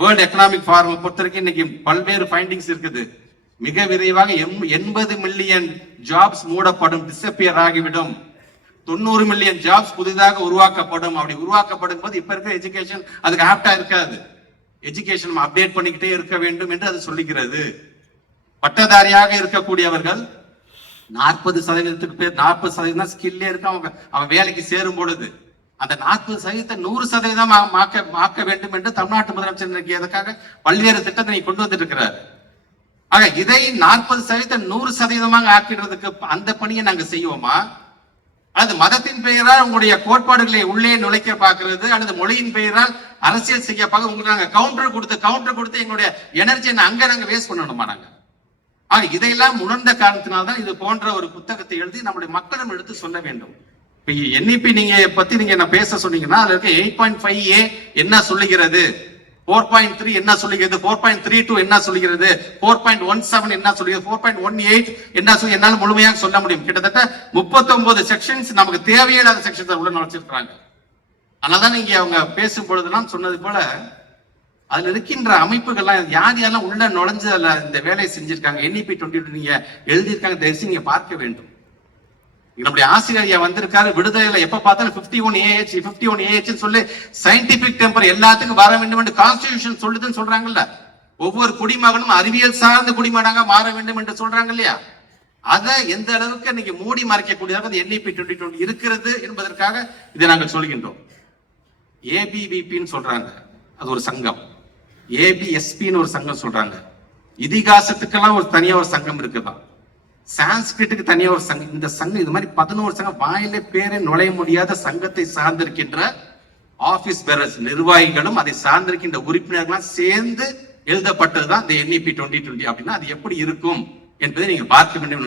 World economic forum பொறுத்த வரைக்கும் இன்னைக்கு பல்வேறு ஃபைண்டிங்ஸ் இருக்குது. மிக விரைவாக 80 மில்லியன் ஜாப்ஸ் மூடப்படும், டிஸப்பியர் ஆகிவிடும். 90 மில்லியன் ஜாப்ஸ் புதிதாக உருவாக்கப்படும். அப்படி உருவாக்கப்படும் போது இப்ப இருக்கிற எஜுகேஷன் அதுக்கு ஆப்டா இருக்காது. எஜுகேஷன் அப்டேட் பண்ணிக்கிட்டே இருக்க வேண்டும் என்று அது சொல்லுகிறது. பட்டதாரியாக இருக்கக்கூடியவர்கள் 40% பேர் 40% ஸ்கில்லே இருக்கு. அவன் வேலைக்கு சேரும் பொழுது அந்த 40% 100% ஆக்க வேண்டும் என்று தமிழ்நாட்டு முதலமைச்சர் எதற்காக பல்வேறு திட்டத்தை கொண்டு வந்துட்டு இருக்கிறார். ஆக இதை 40% 100% ஆக்கிடுறதுக்கு அந்த பணியை நாங்க செய்வோமா? அல்லது மதத்தின் பெயரால் உங்களுடைய கோட்பாடுகளை உள்ளே நுழைக்க பார்க்கிறது, அல்லது மொழியின் பெயரால் அரசியல் செய்ய பார்க்க உங்களுக்கு நாங்க கவுண்டர் கொடுத்து எங்களுடைய எனர்ஜியை அங்க நாங்க வேஸ்ட் பண்ணணுமா? நாங்க ஆக இதையெல்லாம் உணர்ந்த காரணத்தினால்தான் இது போன்ற ஒரு புத்தகத்தை எழுதி நம்முடைய மக்களும் எடுத்து சொல்ல வேண்டும். NEP நீங்க பத்தி நீங்க என்ன பேச சொன்னீங்கன்னா அதுல இருக்க 8.5A என்ன சொல்லுகிறது, 4.3 என்ன சொல்லுகிறது, 4.32 என்ன சொல்லுகிறது, 4.17 என்ன சொல்லுகிறது, 4.18 என்ன சொல்லி என்னால முழுமையாக சொல்ல முடியும். கிட்டத்தட்ட 39 செக்ஷன்ஸ் நமக்கு தேவையில்லாத செக்ஷன்ஸ் உள்ள நுழைச்சிருக்காங்க. அதனாலதான் நீங்க அவங்க பேசும் பொழுதுலாம் சொன்னது போல அதுல இருக்கின்ற அமைப்புகள்லாம் யாரெல்லாம் உள்ள நுழைஞ்சு அதுல இந்த வேலையை செஞ்சிருக்காங்க, NEP 22 நீங்க எழுதியிருக்காங்க, தயவுசெய்து நீங்க பார்க்க வேண்டும். நம்முடைய ஆசிரியர் வந்திருக்காரு, விடுதலையில எப்ப பார்த்தாலும் 51AH சொல்லி சயின்டிபிக் டெம்பர் எல்லாத்துக்கும் வர வேண்டும் என்று கான்ஸ்டிடியூஷன் சொல்லுதுன்னு சொல்றாங்கல்ல. ஒவ்வொரு குடிமகனும் அறிவியல் சார்ந்த குடிமகனாக மாற வேண்டும் என்று சொல்றாங்க இல்லையா? அதை எந்த அளவுக்கு இன்னைக்கு மூடி மறைக்கக்கூடியதாக NEP 2020 இருக்கிறது என்பதற்காக இதை நாங்கள் சொல்கின்றோம். ABVPன்னு சொல்றாங்க, அது ஒரு சங்கம். ABSPன்னு ஒரு சங்கம் சொல்றாங்க. இதிகாசத்துக்கெல்லாம் ஒரு தனியா ஒரு சங்கம் இருக்குதான். சான்ஸ்கிரிட்டுக்கு தனியா ஒரு சங்கம். இந்த சங்கம் இது மாதிரி 11 சங்கம் வாயிலே பேரே நுழைய முடியாத சங்கத்தை சார்ந்திருக்கின்ற ஆபீஸ் பேரர்ஸ் நிர்வாகிகளும் அதை சார்ந்திருக்கின்ற உறுப்பினர்களும் சேர்ந்து எழுதப்பட்டதுதான் இந்த NEP 2020. அப்படின்னா அது எப்படி இருக்கும் என்பதை நீங்க பார்க்க வேண்டும்.